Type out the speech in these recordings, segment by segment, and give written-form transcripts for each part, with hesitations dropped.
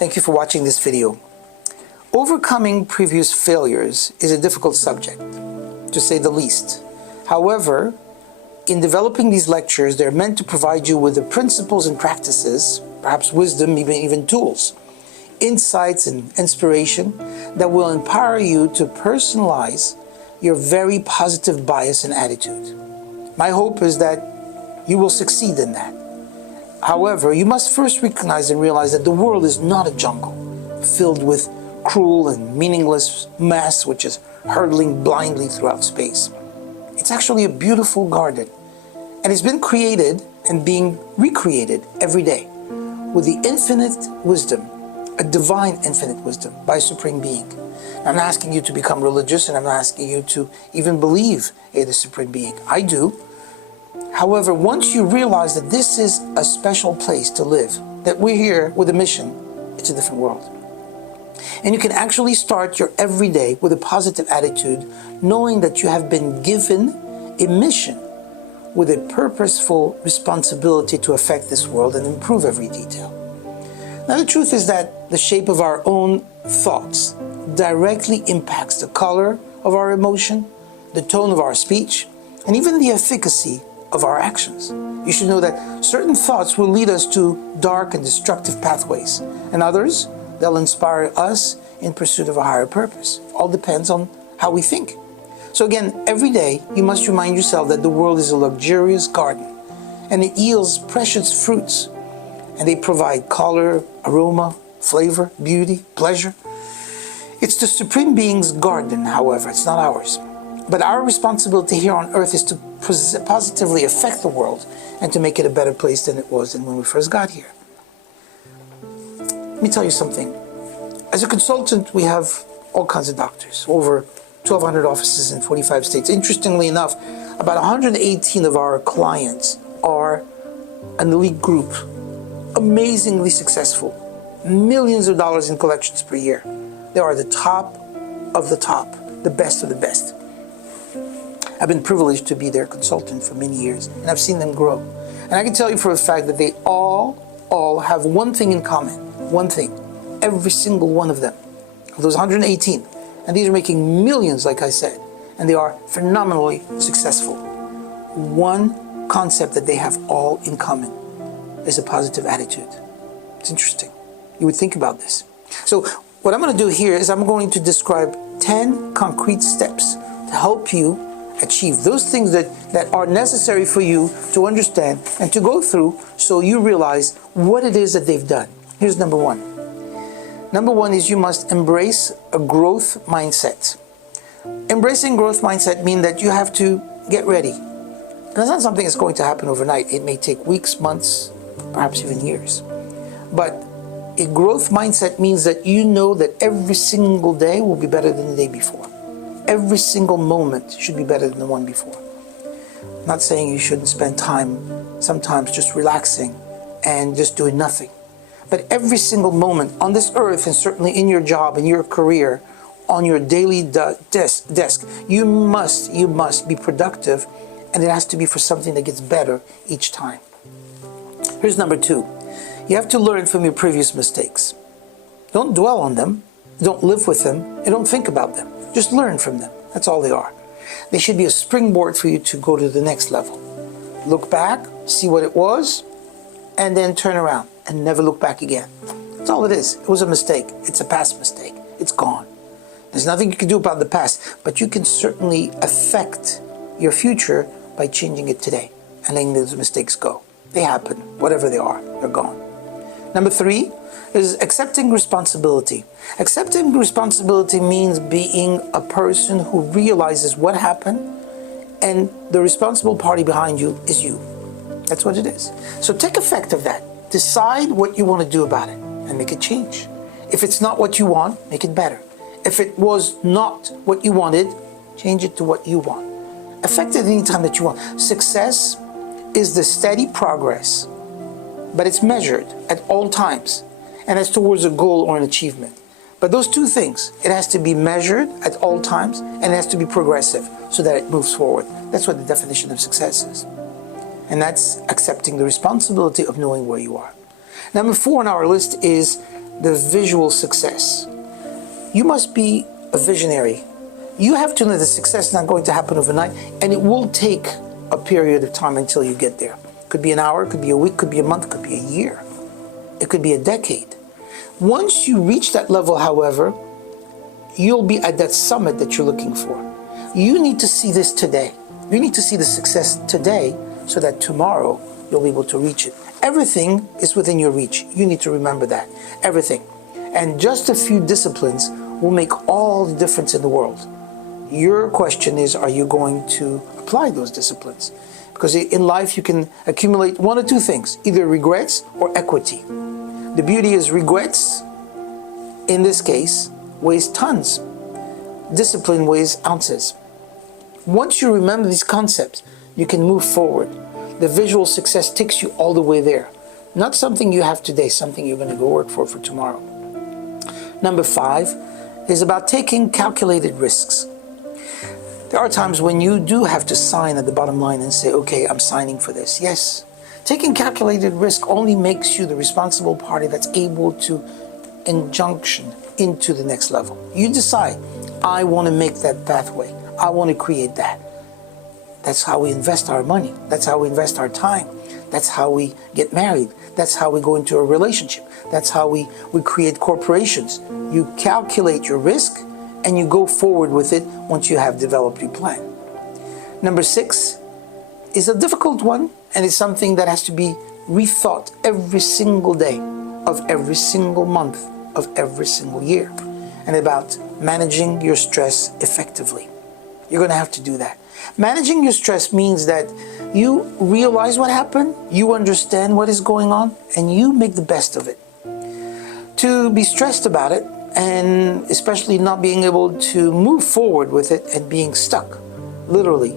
Thank you for watching this video. Overcoming previous failures is a difficult subject, to say the least. However, in developing these lectures, they're meant to provide you with the principles and practices, perhaps wisdom, even tools, insights and inspiration that will empower you to personalize your very positive bias and attitude. My hope is that you will succeed in that. However, you must first recognize and realize that the world is not a jungle filled with cruel and meaningless mass which is hurtling blindly throughout space. It's actually a beautiful garden, and it's been created and being recreated every day with the infinite wisdom, a divine infinite wisdom by a supreme being. I'm not asking you to become religious, and I'm not asking you to even believe in the supreme being. I do. However, once you realize that this is a special place to live, that we're here with a mission, it's a different world. And you can actually start your everyday with a positive attitude, knowing that you have been given a mission with a purposeful responsibility to affect this world and improve every detail. Now, the truth is that the shape of our own thoughts directly impacts the color of our emotion, the tone of our speech, and even the efficacy of our actions. You should know that certain thoughts will lead us to dark and destructive pathways, and others, they'll inspire us in pursuit of a higher purpose. All depends on how we think. So again, every day you must remind yourself that the world is a luxurious garden, and it yields precious fruits, and they provide color, aroma, flavor, beauty, pleasure. It's the Supreme Being's garden, however, it's not ours. But our responsibility here on earth is to positively affect the world and to make it a better place than it was when we first got here. Let me tell you something. As a consultant, we have all kinds of doctors, over 1,200 offices in 45 states. Interestingly enough, about 118 of our clients are an elite group, amazingly successful, millions of dollars in collections per year. They are the top of the top, the best of the best. I've been privileged to be their consultant for many years, and I've seen them grow. And I can tell you for a fact that they all have one thing in common, one thing, every single one of them, of those 118. And these are making millions, like I said, and they are phenomenally successful. One concept that they have all in common is a positive attitude. It's interesting. You would think about this. So what I'm going to do here is I'm going to describe 10 concrete steps to help you achieve those things that are necessary for you to understand and to go through so you realize what it is that they've done. Here's number one. Number one is you must embrace a growth mindset. Embracing growth mindset means that you have to get ready. And that's not something that's going to happen overnight. It may take weeks, months, perhaps even years. But a growth mindset means that you know that every single day will be better than the day before. Every single moment should be better than the one before. I'm not saying you shouldn't spend time sometimes just relaxing and just doing nothing. But every single moment on this earth, and certainly in your job, in your career, on your daily desk, you must be productive, and it has to be for something that gets better each time. Here's number two. You have to learn from your previous mistakes. Don't dwell on them, don't live with them, and don't think about them. Just learn from them. That's all they are. They should be a springboard for you to go to the next level. Look back, see what it was, and then turn around and never look back again. That's all it is. It was a mistake. It's a past mistake. It's gone. There's nothing you can do about the past, but you can certainly affect your future by changing it today and letting those mistakes go. They happen. Whatever they are, they're gone. Number three is accepting responsibility. Accepting responsibility means being a person who realizes what happened, and the responsible party behind you is you. That's what it is. So take effect of that. Decide what you want to do about it and make it change. If it's not what you want, make it better. If it was not what you wanted, change it to what you want. Affect it any time that you want. Success is the steady progress, but it's measured at all times, and it's towards a goal or an achievement. But those two things, it has to be measured at all times, and it has to be progressive so that it moves forward. That's what the definition of success is. And that's accepting the responsibility of knowing where you are. Number 4 on our list is the visual success. You must be a visionary. You have to know that success is not going to happen overnight, and it will take a period of time until you get there. Could be an hour, could be a week, could be a month, could be a year. It could be a decade. Once you reach that level, however, you'll be at that summit that you're looking for. You need to see this today. You need to see the success today so that tomorrow you'll be able to reach it. Everything is within your reach. You need to remember that. Everything. And just a few disciplines will make all the difference in the world. Your question is, are you going to apply those disciplines? Because in life you can accumulate one or two things, either regrets or equity. The beauty is regrets, in this case, weighs tons. Discipline weighs ounces. Once you remember these concepts, you can move forward. The visual success takes you all the way there. Not something you have today, something you're going to go work for tomorrow. Number 5 is about taking calculated risks. There are times when you do have to sign at the bottom line and say, okay, I'm signing for this. Yes, taking calculated risk only makes you the responsible party that's able to injunction into the next level. You decide, I want to make that pathway. I want to create that. That's how we invest our money. That's how we invest our time. That's how we get married. That's how we go into a relationship. That's how we create corporations. You calculate your risk and you go forward with it once you have developed your plan. Number 6 is a difficult one, and it's something that has to be rethought every single day of every single month of every single year, and about managing your stress effectively. You're going to have to do that. Managing your stress means that you realize what happened, you understand what is going on, and you make the best of it. To be stressed about it, and especially not being able to move forward with it and being stuck, literally,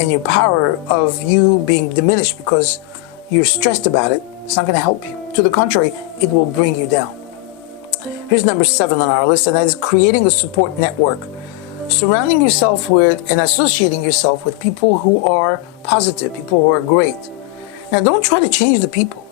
and your power of you being diminished because you're stressed about it, it's not going to help you. To the contrary, it will bring you down. Here's number 7 on our list, and that is creating a support network. Surrounding yourself with and associating yourself with people who are positive, people who are great. Now, don't try to change the people.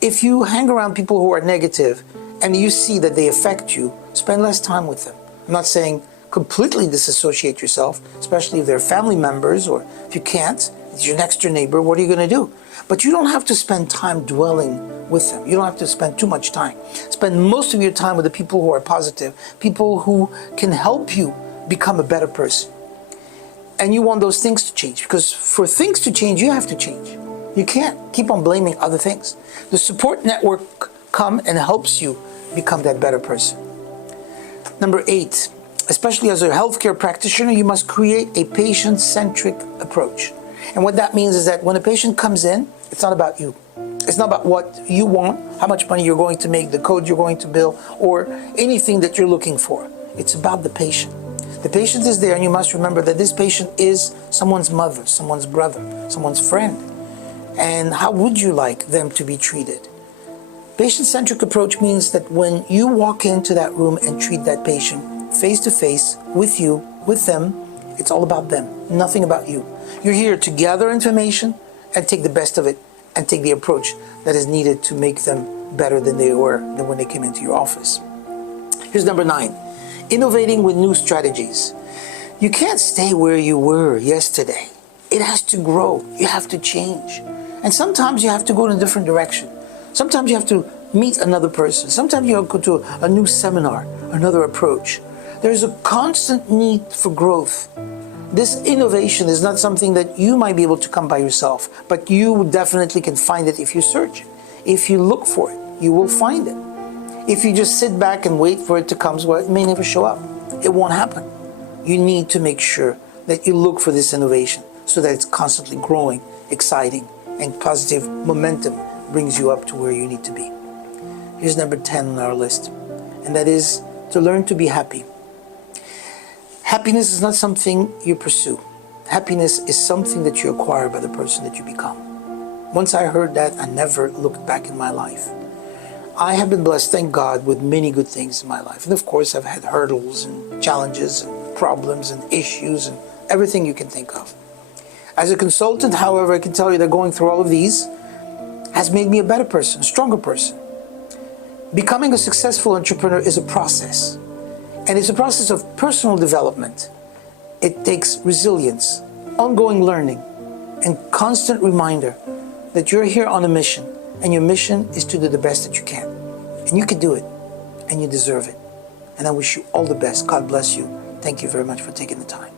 If you hang around people who are negative and you see that they affect you, spend less time with them. I'm not saying completely disassociate yourself, especially if they're family members, or if you can't, it's your next door neighbor, what are you going to do? But you don't have to spend time dwelling with them. You don't have to spend too much time. Spend most of your time with the people who are positive, people who can help you become a better person. And you want those things to change, because for things to change, you have to change. You can't keep on blaming other things. The support network comes and helps you become that better person. Number 8, especially as a healthcare practitioner, you must create a patient-centric approach. And what that means is that when a patient comes in, it's not about you. It's not about what you want, how much money you're going to make, the code you're going to bill, or anything that you're looking for. It's about the patient. The patient is there, and you must remember that this patient is someone's mother, someone's brother, someone's friend. And how would you like them to be treated? Patient-centric approach means that when you walk into that room and treat that patient face-to-face, with you, with them, it's all about them, nothing about you. You're here to gather information and take the best of it and take the approach that is needed to make them better than they were than when they came into your office. Here's number 9, innovating with new strategies. You can't stay where you were yesterday. It has to grow. You have to change. And sometimes you have to go in a different direction. Sometimes you have to meet another person. Sometimes you have to go to a new seminar, another approach. There's a constant need for growth. This innovation is not something that you might be able to come by yourself, but you definitely can find it if you search it. If you look for it, you will find it. If you just sit back and wait for it to come, well, it may never show up. It won't happen. You need to make sure that you look for this innovation so that it's constantly growing, exciting, and positive momentum brings you up to where you need to be. Here's number 10 on our list, and that is to learn to be happy. Happiness is not something you pursue. Happiness is something that you acquire by the person that you become. Once I heard that, I never looked back in my life. I have been blessed, thank God, with many good things in my life. And of course, I've had hurdles and challenges and problems and issues and everything you can think of. As a consultant, however, I can tell you that going through all of these has made me a better person, a stronger person. Becoming a successful entrepreneur is a process, and it's a process of personal development. It takes resilience, ongoing learning, and constant reminder that you're here on a mission, and your mission is to do the best that you can. And you can do it, and you deserve it. And I wish you all the best. God bless you. Thank you very much for taking the time.